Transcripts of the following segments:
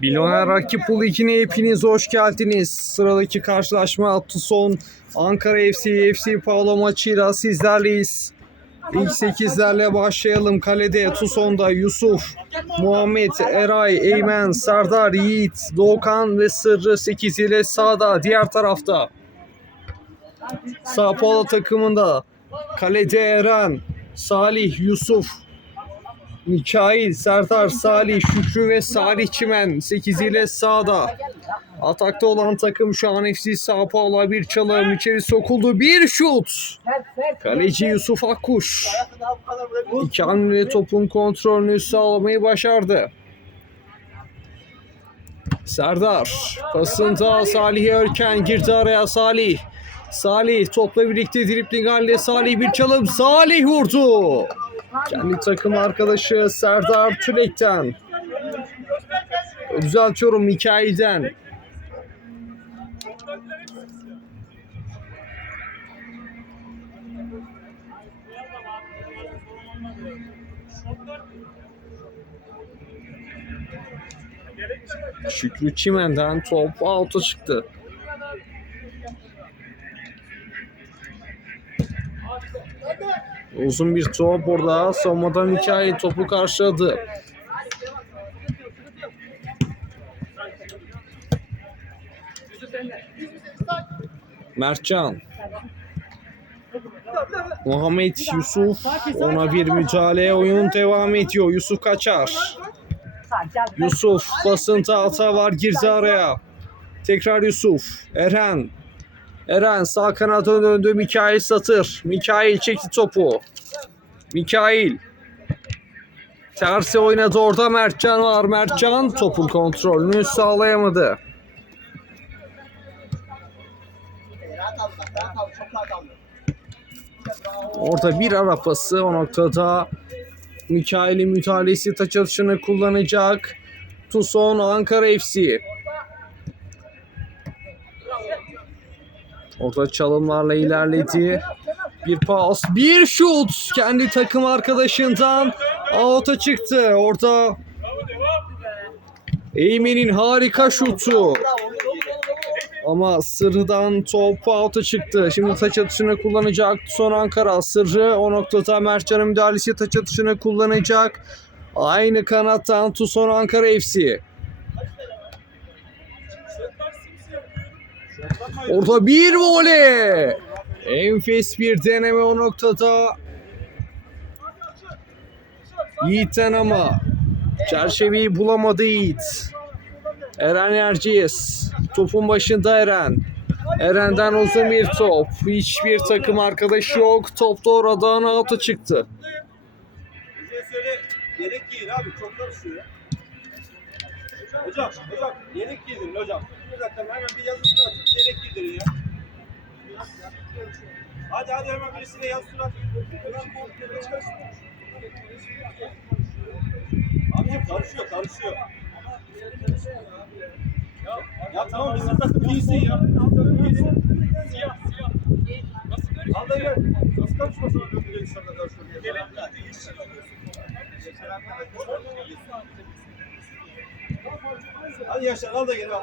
Milyoner Rakip Pool 2'ne hepiniz hoş geldiniz. Sıradaki karşılaşma Tucson Ankara FC FC Paolo maçıyla sizlerleyiz. İlk 8'lerle başlayalım. Kalede Tucson'da Yusuf, Muhammed, Eray, Eymen, Serdar, Yiğit, Doğukan ve Sırrı 8 ile sağda. Diğer tarafta Sao Paulo takımında kalede Eren, Salih, Yusuf, Mikail, Serdar, Salih, Şükrü ve Salih Çimen 8 ile sağda. Atakta olan takım şu an FC Sao Paulo bir çalım içeri sokuldu. Bir şut. Kaleci Yusuf Akkuş. İki hamle topun kontrolünü sağlamayı başardı. Serdar pasında Salih Örken girdi araya Salih. Salih topla birlikte dripling halinde Salih bir çalım. Salih vurdu. Kendi takım arkadaşı Serdar Tülek'ten. Düzeltiyorum Mikail'den. Şükrü Çimen'den top out'a çıktı. Uzun bir top orada. Savunmadan hikaye topu karşıladı. Mertcan. Muhammed Yusuf ona bir müdahale oyun devam ediyor. Yusuf kaçar. Yusuf basınta hata var girdi araya. Tekrar Yusuf. Eren. Eren sağ kanata döndü. Mikail Satır. Mikail çekti topu. Mikail. Tersi oynadı orada Mertcan var. Mertcan topun kontrolünü sağlayamadı. Orada bir ara pası o noktada Mikail'in müdahalesi taç atışını kullanacak. Tucson Ankara FC. Orada çalımlarla ilerledi. Bir pas, bir şut kendi takım arkadaşından out'a çıktı. Orada Eymen'in harika şutu. Ama Sırrı'dan top out'a çıktı. Şimdi taç atışını kullanacak. Son Ankara Sırrı o noktada Mertcan'ın müdahalesi taç atışını kullanacak. Aynı kanattan Tucson Ankara FC. Orada bir voley. Enfes bir deneme o noktada. Yiğit'ten ama çerçeveyi bulamadı Yiğit. Eren Erciyes. Topun başında Eren. Eren'den uzun bir top. Hiçbir takım arkadaşı yok. Top da oradan out'a çıktı. Yelek giyin abi çok karışıyor ya. Hocam, hocam yelek giydirin hocam. Bir dakika hemen bir yazısını atın yelek giydirin ya. Hadi hadi hemen birisine yazısını atın. Abicim karışıyor karışıyor. Ya, ya tamam bizim takım giysin ya. Giysin. Siyah siyah. Nasıl karışıyor? Al da gel. Nasıl karışmasın? Öbür insanla karışıyor. Yelek giydi yeşil Hadi Yaşar al da gel al.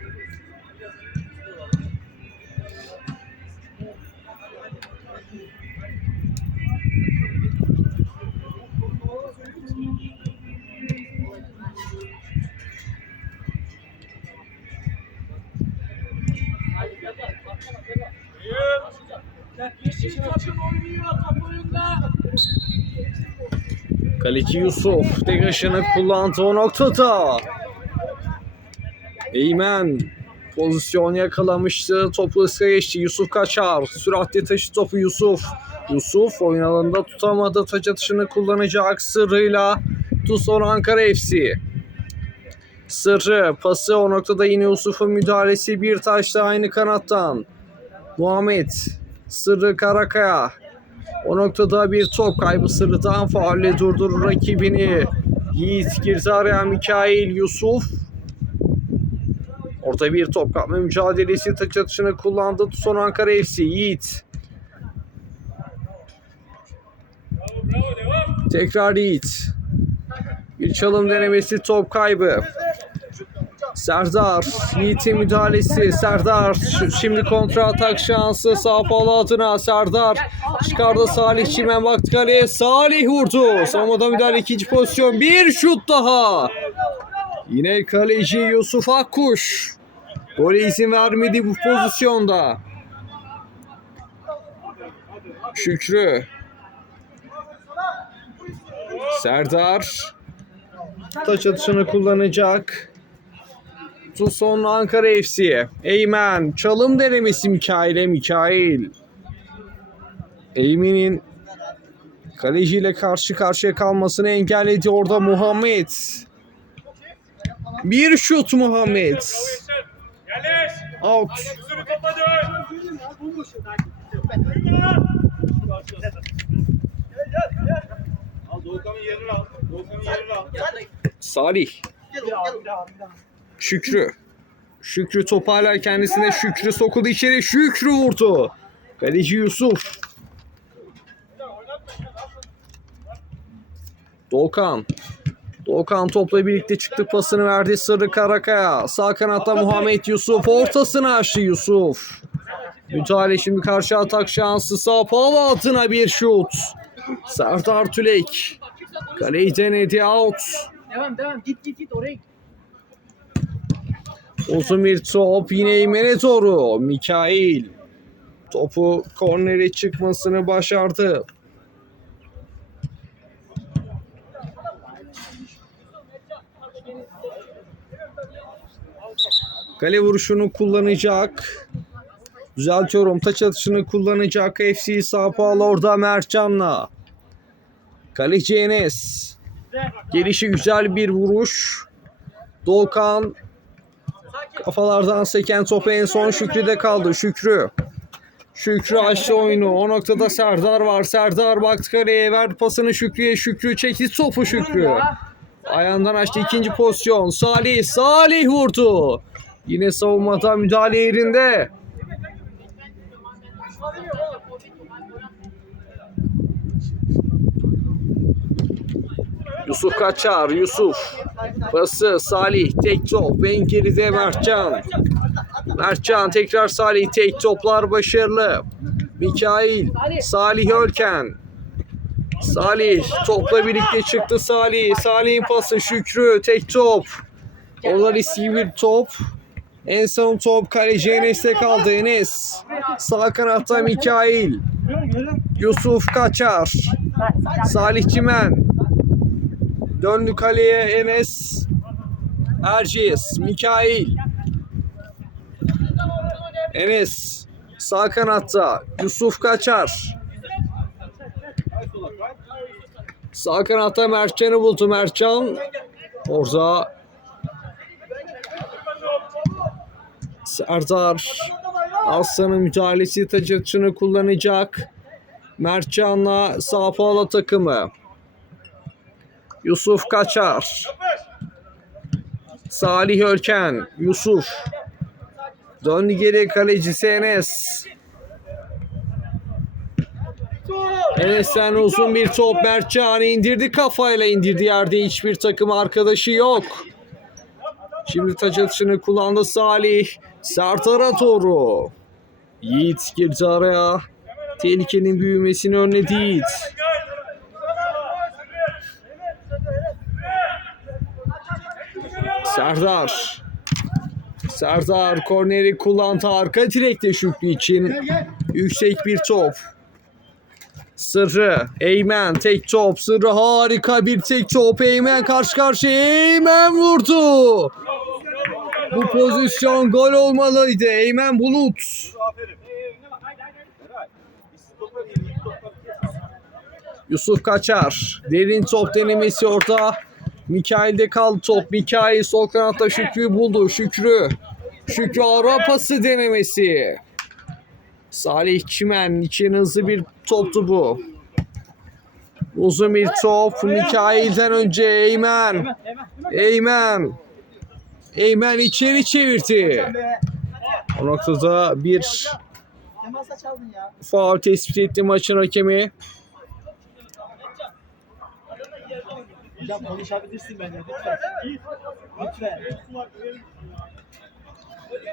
Yeşil. Kaleci Yusuf degajını kullandı o noktada. Eymen pozisyon yakalamıştı. Topu ıska geçti. Yusuf kaçar. Süratli taşı topu Yusuf. Yusuf oyun alanında tutamadı. Taç atışını kullanacak sırrıyla. Tucson Ankara FC. Sırrı pası o noktada yine Yusuf'un müdahalesi bir taşla aynı kanattan. Muhammed Sırrı Karakaya o noktada bir top kaybı Sırrı'dan faulle durdurur rakibini. Yiğit girdi araya Mikail Yusuf. Orta bir top kapma mücadelesi taç atışını kullandı. Son Ankara FC. Yiğit. Tekrar Yiğit. Bir çalım denemesi top kaybı. Serdar. Yiğit'in müdahalesi. Serdar. Şimdi kontra atak şansı. Sağ pala adına Serdar. Çıkardı Salih Çimen baktı kaleye. Salih vurdu. Savunmada müdahale ikinci pozisyon. Bir şut daha. Yine kaleci Yusuf Akkuş. Gole izin vermedi bu pozisyonda. Şükrü. Serdar. Taç atışını kullanacak. Tuson Ankara FC. Eymen. Çalım denemesi Mikail'e. Mikail. Eymen'in kaleciyle karşı karşıya kalmasını engelledi orada Muhammed. Bir şut Muhammed. Out. Yüzünü topa dön. Yürü lan. Al Doğukan'ın yerini al. Doğukan'ın yerini al. Salih. Şükrü. Şükrü top hala kendisine Şükrü sokuldu içeri. Şükrü vurdu. Kaleci Yusuf. Doğukan. Doğukan topla birlikte çıktı pasını verdi Sırrı Karakaya. Sağ kanatta Muhammed Yusuf. Ortasını açtı Yusuf. Müdahale şimdi karşı atak şansı. Sağ pala altına bir şut. Serdar Tülek. Kaleyi denedi out. Devam devam git git git oraya git. Uzun top yine Eymen'e doğru. Mikail topu kornere çıkmasını başardı. Kale vuruşunu kullanacak. Düzeltiyorum. Taç atışını kullanacak. FC Sao orada Mertcan'la. Kaleci Enes. Gelişi güzel bir vuruş. Doğukan Kafalardan seken topu en son Şükrü'de kaldı. Şükrü. Şükrü açtı oyunu. O noktada Serdar var. Serdar baktı kaleye verdi pasını Şükrü'ye. Şükrü çekti topu Şükrü. Ayağından açtı ikinci pozisyon. Salih. Salih vurdu. Yine savunmada müdahale yerinde. Yusuf Kaçar. Yusuf. Pası Salih tek top en geride Mertcan. Mertcan tekrar Salih tek toplar başarılı. Mikail Salih Ölken. Salih topla birlikte çıktı Salih. Salih'in pası Şükrü tek top. Onlar riskli bir top. En son top kaleci Enes'te kaldı Enes. Sağ kanatta Mikail. Yusuf Kaçar. Salih Çimen. Döndü kaleye Enes. Erciyes. Mikail. Enes. Sağ kanatta. Yusuf Kaçar. Sağ kanatta Mertcan'ı buldu Mertcan. Orada Serdar Aslan'ın müdahalesi taç atışını kullanacak. Mertcan'la Sao takımı. Yusuf Kaçar. Salih Ölken. Yusuf. Döndü geri kalecisi Enes. Enes'ten uzun bir top Mertcan indirdi kafayla indirdi yerde hiçbir takım arkadaşı yok. Şimdi taç atışını kullandı Salih. Serdar'a doğru. Yiğit girdi araya. Tehlikenin büyümesini önledi Yiğit. Serdar. Serdar korneri kullandı arka direkte Şükrü için. Yüksek bir top. Sırrı, Eymen tek top. Sırrı harika bir tek top. Eymen karşı karşıya. Eymen vurdu. Bu pozisyon gol olmalıydı. Eymen Bulut. Yusuf Kaçar. Derin top denemesi orada. Mikail'de kaldı top. Mikail sol kanatta Şükrü'yü buldu. Şükrü. Şükrü ara pası denemesi. Salih Çimen için hızlı bir toptu bu. Uzun bir top. Mikail'den önce Eymen. Eymen. Eymen içeri çevirdi. O noktada bir faul tespit etti maçın hakemi. Hocam konuşabilirsin bence lütfen. Lütfen.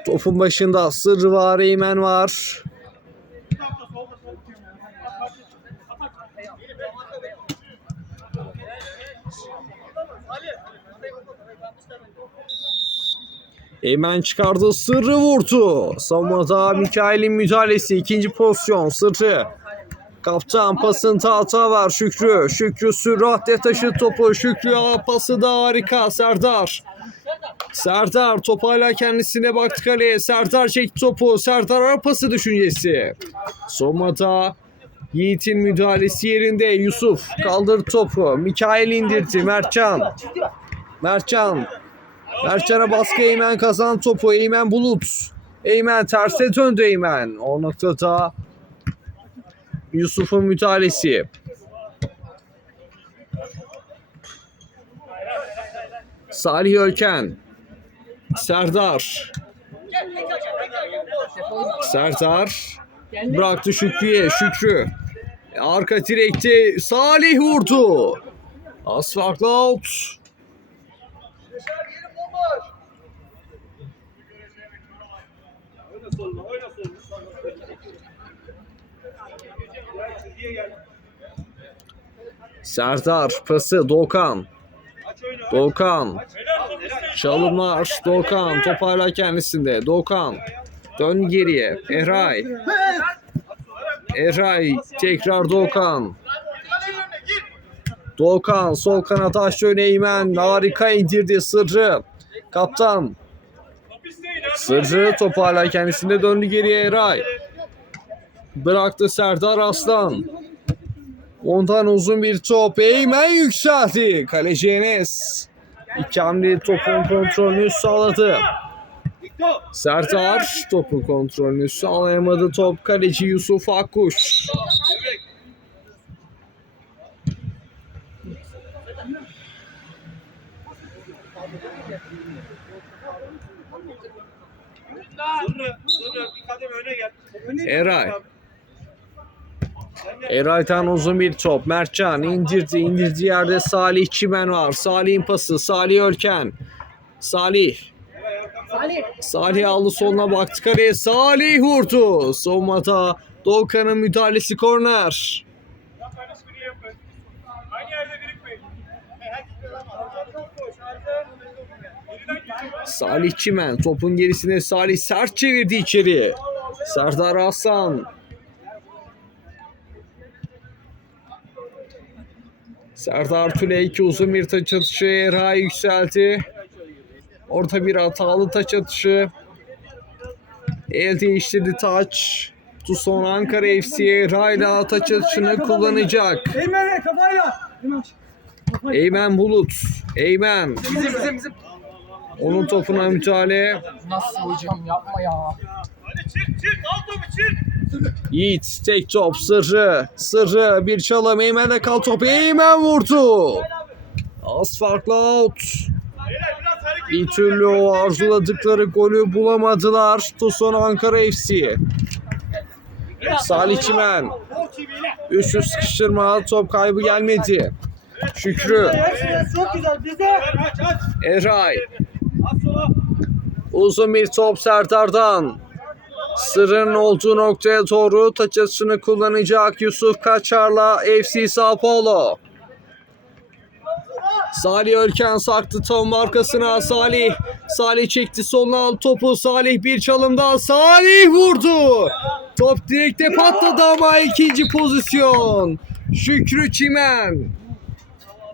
Topun başında Sırrı var, Eymen var. Eymen çıkardı, Sırrı vurdu. Savunmada Mikail'in müdahalesi, ikinci pozisyon, Sırrı. Kaptan pasında hata var Şükrü. Şükrü süratle taşı topu. Şükrü pası da harika. Serdar. Serdar top hala kendisine baktı kaleye. Serdar çekti topu. Serdar pası düşüncesi. Soma'da Yiğit'in müdahalesi yerinde. Yusuf kaldırdı topu. Mikail indirdi. Mertcan. Mertcan. Mertcan'a baskı Eymen kazan topu. Eymen Bulut. Eymen terse döndü Eymen. O noktada Yusuf'un müdahalesi. Salih Ölken. Serdar. Serdar. Bıraktı Şükrü'ye. Şükrü. Arka direkte Salih vurdu. Az farklı out. Oyna soluna, oyna soluna. Gel çizgiye gel. Serdar pası top isteyin. Çalımlar Doğukan. Top hala kendisinde. Doğukan. Dön geriye. Eray. Eray. Tekrar Doğukan. Doğukan sol kanata açtı öne Eymen. Harika indirdi Sırrı. Kaptan. Sırrı top hala kendisinde döndü geriye Eray. Bıraktı Serdar Aslan. Ondan uzun bir top. Eymen yükseldi. Kaleci Enes. İki hamle topun kontrolünü sağladı. Serdar topun kontrolünü sağlayamadı. Top kaleci Yusuf Akkuş. Eray. Eray'tan uzun bir top. Mertcan indirdi. indirdiği yerde Salih Çimen var. Salih'in pası. Salih Ölken. Salih. Salih. Salih aldı soluna baktı kaleye. Salih vurdu. Savunmada Doğukan'ın müdahalesi korner. Salih Çimen topun gerisine Salih sert çevirdi içeri. Serdar Aslan. Serdar Tüleyki uzun bir taç atışı Eray yükseltti. Orta bir hatalı taç atışı. El değiştirdi taç. Tuson Ankara FC'ye Rayla taç atışını kullanacak. Eymen kafayla. Eymen Bulut. Eymen. Bizim bizim bizim. Onun topuna müdahale. Nasıl hocam yapma ya. Hadi çık çık. Al topu çık. Yiğit tek top sırrı. Sırrı bir çalım Eymen'e kal top. Eymen vurdu. Az farklı out. Bir türlü o arzuladıkları golü bulamadılar. Tuson Ankara FC. Salih Çimen. Üst üst sıkıştırma top kaybı gelmedi. Şükrü. Eray. Uzun bir top Serdar'dan. Sırrın olduğu noktaya doğru taç atışını kullanacak Yusuf Kaçar'la FC Sao Paulo. Salih Ölken sarktı tam arkasına Salih. Salih çekti soluna aldı topu. Salih bir çalım daha. Salih vurdu. Top direkte patladı ama ikinci pozisyon. Şükrü Çimen.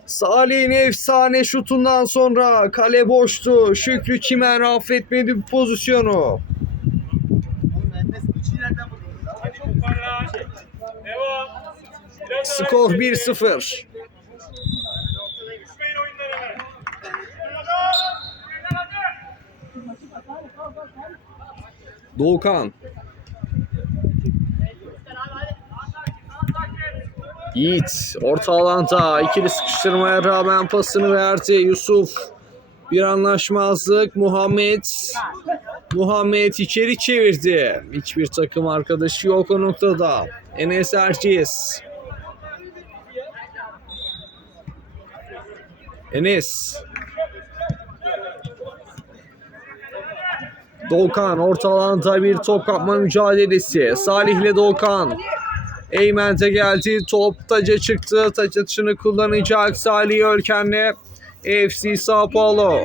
Salih'in efsane şutundan sonra kale boştu. Şükrü Çimen affetmedi bu pozisyonu. Hadi toparlan. Devam. Biraz daha Skor hareket. 1-0. Düşmeyin oyundan hemen. Doğukan. Yiğit orta alanda ikili sıkıştırmaya rağmen pasını verdi. Yusuf bir anlaşmazlık. Muhammed Muhammed içeri çevirdi. Hiçbir takım arkadaşı yok o noktada. Enes Erciz. Enes. Doğukan orta alanda bir top kapma mücadelesi. Salih ile Doğukan. Eymen'e geldi. Top taca çıktı. Taç atışını kullanacak. Salih Ölken'le FC Sao Paulo.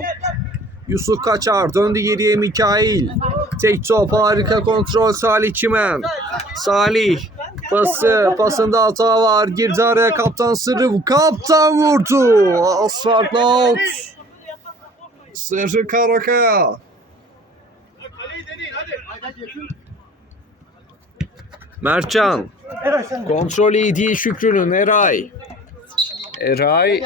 Yusuf Kaçar döndü geriye Mikail. Tek top harika kontrol Salih Çimen. Salih pası pasında hata var. Girdi araya kaptan Sırrı. Kaptan vurdu. Az farklı out. Sırrı Karakaya. Mertcan. Kontrol iyi değil Şükrü'nün. Eray. Eray.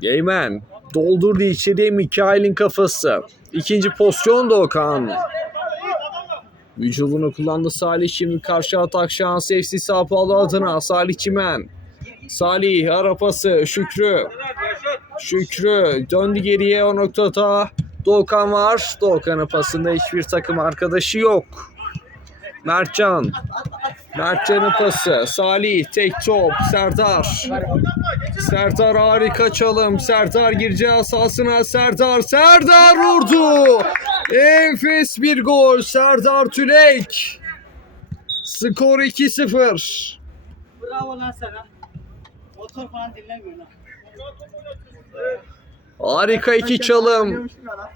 Geymen. Doldurdu içeriye Mikail'in kafası. İkinci pozisyon Doğukan. Vücudunu kullandı Salih şimdi karşı atak şansı FC Sao Paulo adına Salih Çimen. Salih arapası Şükrü. Şükrü döndü geriye o noktada Doğukan var. Doğukan'ın pasında hiçbir takım arkadaşı yok. Mertcan. Mertcan'ın pası. Salih tek top. Serdar. Serdar harika çalım. Serdar gireceği sahasına. Serdar. Serdar vurdu. Enfes bir gol. Serdar Tülek. Skor 2-0. Bravo lan sana. Motor falan dinlemiyor lan. Harika iki çalım.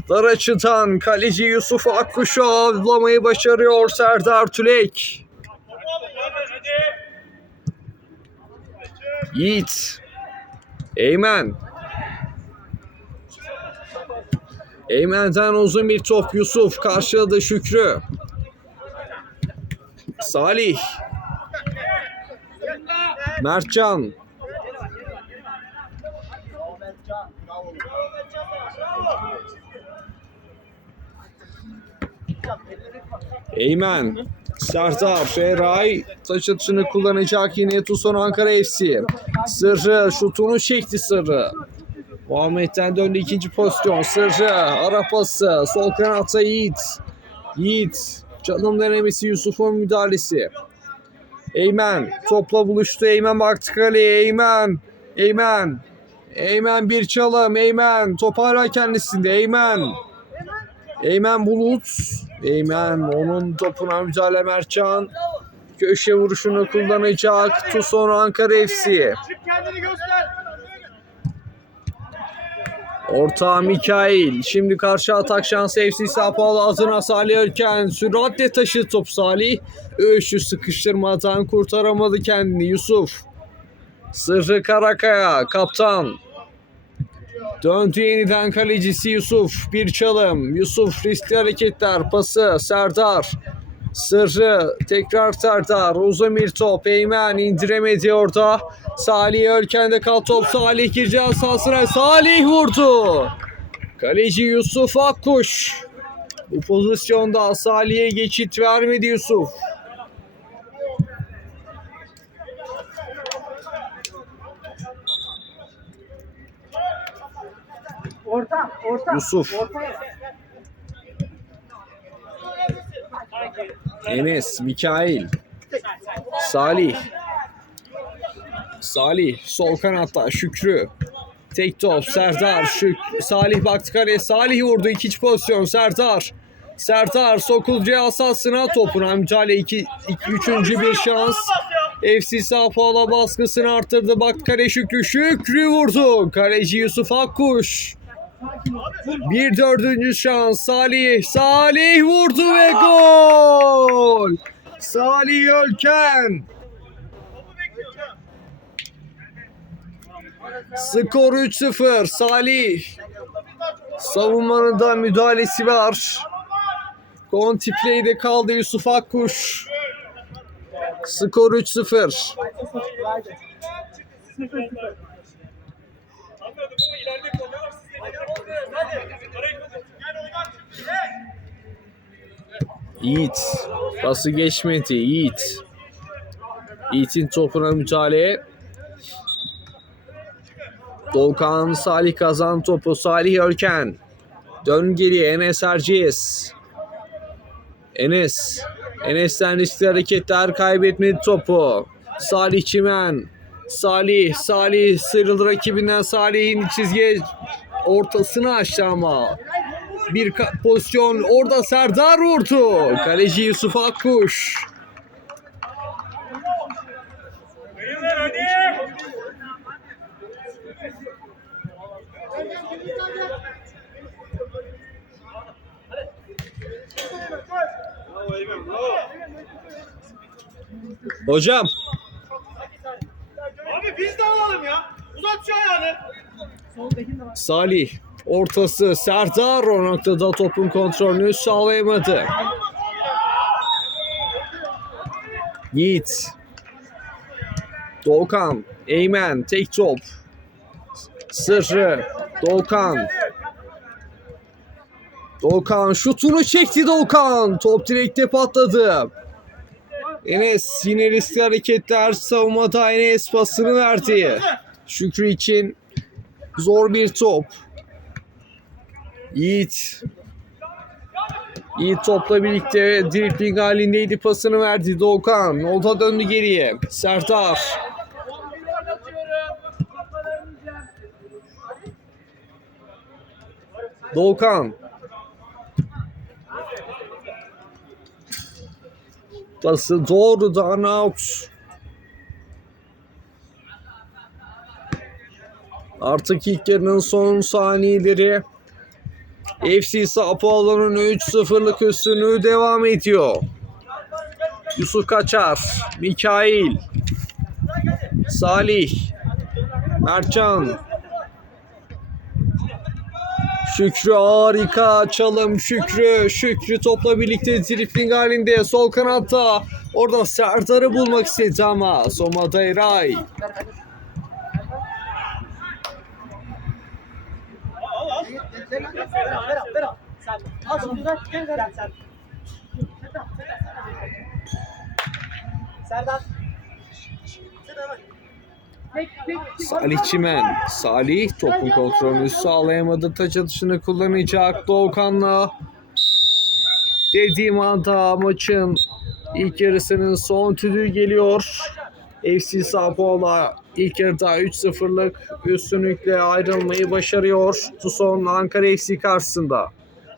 Dar açıdan kaleci Yusuf Akkuş'u avlamayı başarıyor Serdar Tülek. Yiğit. Eymen. Eymen'den uzun bir top Yusuf karşıladı Şükrü. Salih. Mertcan. Eymen. Serdar, Eray taç atışını kullanacak yine Tucson Ankara FC. Sırrı şutunu çekti Sırrı. Muhammed'den döndü ikinci pozisyon. Sırrı ara pası. Sol kanatta Yiğit. Yiğit. Canım denemesi Yusuf'un müdahalesi. Eymen topla buluştu. Eymen baktı kaleye. Eymen. Eymen. Eymen bir çalım. Eymen. Top hala kendisinde. Eymen. Eymen Bulut. Eymen onun topuna müdahale Mertcan. Köşe vuruşunu kullanacak. Tucson Ankara FC. Orta Mikail. Şimdi karşı atak şansı FC Sao Paulo adına Salih Ölken. Süratle taşı top Salih. Öğüşü sıkıştırmadan kurtaramadı kendini Yusuf. Sırrı Karakaya. Kaptan. Döndü yeniden kalecisi Yusuf. Bir çalım. Yusuf riskli hareketler. Pası Serdar. Sırrı tekrar Serdar. Uzun bir top. Eymen indiremedi orada. Salih Ölken'de kal top. Salih gireceği sahasına. Salih vurdu. Kaleci Yusuf Akkuş. Bu pozisyonda Salih'e geçit vermedi Yusuf. Orta, orta. Yusuf. Orta. Enes, Mikail, Salih. Salih sol kanatta Şükrü. Tek top Serdar Şük Salih baktı kaleye Salih vurdu ikinci pozisyon Serdar. Serdar sokulcu asasına topuna müdahale iki, iki, üçüncü bir şans. FC Sao baskısını arttırdı. Bak kale Şükrü. Şükrü vurdu. Kaleci Yusuf Akkuş. Bir dördüncü şans Salih. Salih vurdu ve gol. Salih Ölken. Skor 3-0. Salih. Savunmanın da müdahalesi var. Conti play'de kaldı Yusuf Akkuş. Skor 3-0. ileride kalıyorlar. Siz de ileride Hadi. Arayı kapatın. Gel oynar şimdi. Gel. Yiğit. Pası geçmedi. Yiğit. Yiğit'in topuna müdahale. Volkan Salih kazan topu. Salih Örken. Dön geriye Enes Erciyes. Enes. Enes'ten riskli hareketler kaybetmedi topu. Salih Çimen. Salih. Salih sıyrıldı rakibinden. Salih'in çizgiye ortasını açtı ama. Bir ka- pozisyon orada Serdar vurdu. Kaleci Yusuf Akkuş. Hocam Abi biz de alalım ya. Uzat şu ayağını. Salih ortası Serdar o noktada topun kontrolünü sağlayamadı. Yiğit. Doğukan. Eymen. Tek top. Sırrı. Doğukan. Doğukan şutunu çekti Doğukan. Top direkte patladı. Enes yine riskli hareketler savunmada Enes pasını verdi. Şükrü için zor bir top. Yiğit. Yiğit topla birlikte dripling halindeydi pasını verdi Doğukan. Nolta döndü geriye. Serdar. Doğukan. Pası doğrudan out. Artık ilk yarının son saniyeleri FC Sao Paulo'nun 3-0'lık üstünlüğü devam ediyor. Yusuf Kaçar, Mikail, Salih, Mertcan, Şükrü harika çalım Şükrü. Şükrü topla birlikte dripling halinde sol kanatta. Orada Serdar'ı bulmak istedi ama Somada Eray. Berat, Berat. Sen al uzat. Gel Berat sen. Serdar. Salih Çimen. Salih topun kontrolünü sağlayamadı. Taç atışını kullanacak Doğukan'la. Dediğim anda maçın ilk yarısının son tüdüğü geliyor. FC Sao ilk yarıda 3-0'lık üstünlükle ayrılmayı başarıyor. Tucson Ankara FC karşısında.